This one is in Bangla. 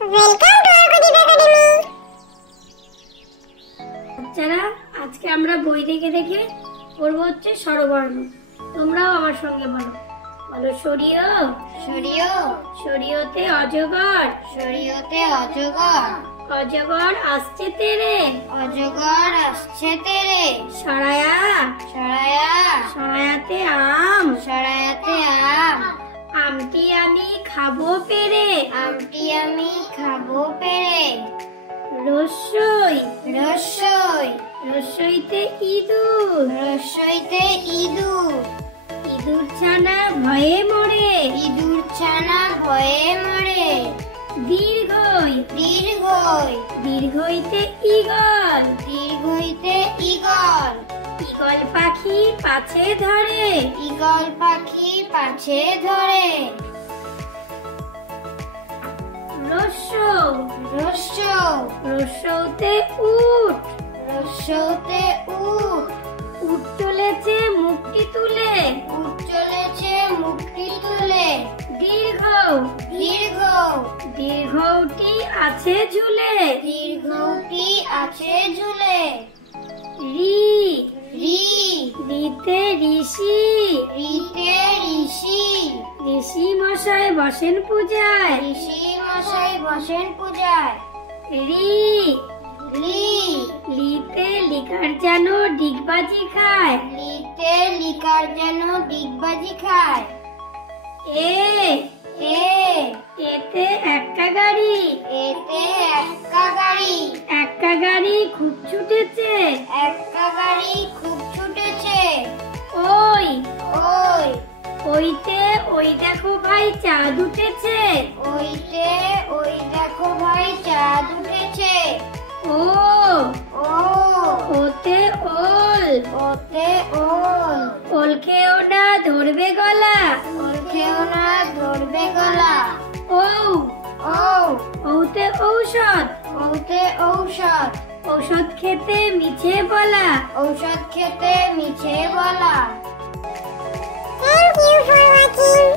Welcome to আরগদীপ academy. বাচ্চারা, আজকে আমরা বই থেকে দেখে পড়ব হচ্ছে স্বরবর্ণ। তোমরাও আমার সঙ্গে বলো। বলো সরিয় সরিয় সরিয়তে অজগর, সরিয়তে অজগর, অজগর আসছে তেরে, অজগর আসছে তেরে, সরায়া সরায়া সরায়াতে আম, সরায়াতে আম, আমটি আমি খাবো পেরে, আমটি আমি খাবো পেরে, রসই রসই রসইতে ইঁদুর, রসইতে ইঁদুর, ইঁদুর ছানা ভয়ে মরে, ইঁদুর ছানা ভয়ে মরে, দীর্ঘই দীর্ঘই দীর্ঘইতে ঈগল, দীর্ঘইতে ঈগল, ঈগল পাখি পাছে ধরে, ঈগল পাখি পাছে ধরে, রসৌ রসৌ রসৌতে উট, রসৌতে উট, উট চলেছে মুখটি তুলে, উট চলেছে মুখটি তুলে, দীর্ঘ দীর্ঘ দীর্ঘটি আছে ঝুলে, দীর্ঘটি আছে ঝুলে, রি রি রিতে ঋষি, রিতে ঋষি, ঋষি মশাই বসেন পূজায়, ঋষি মশাই বসেন পূজায়, রি লি লিতে লিকার যেন ডিগবাজি খায়, লিতে লিকার যেন ডিগবাজি খায়, এ এ এতে একটা গাড়ি, এতে এক্কা গাড়ি, একটা গাড়ি খুব ছুটেছে, এক্কা গাড়ি খুব ছুটেছে, ওই ওই ওইতে ওই দেখো ভাই চাঁদ উঠেছে, ওইতে ওই দেখো ভাই চাঁদ উঠেছে, ও ও ওতে ওল, ওতে ওল, ওল খেও না ধরবে গলা, ওল খেও না ধরবে গলা, ও ও ওতে ঔষধ, ওতে ঔষধ, ঔষধ খেতে মিছে বলা। ঔষধ খেতে মিছে বলা। Thank you for watching.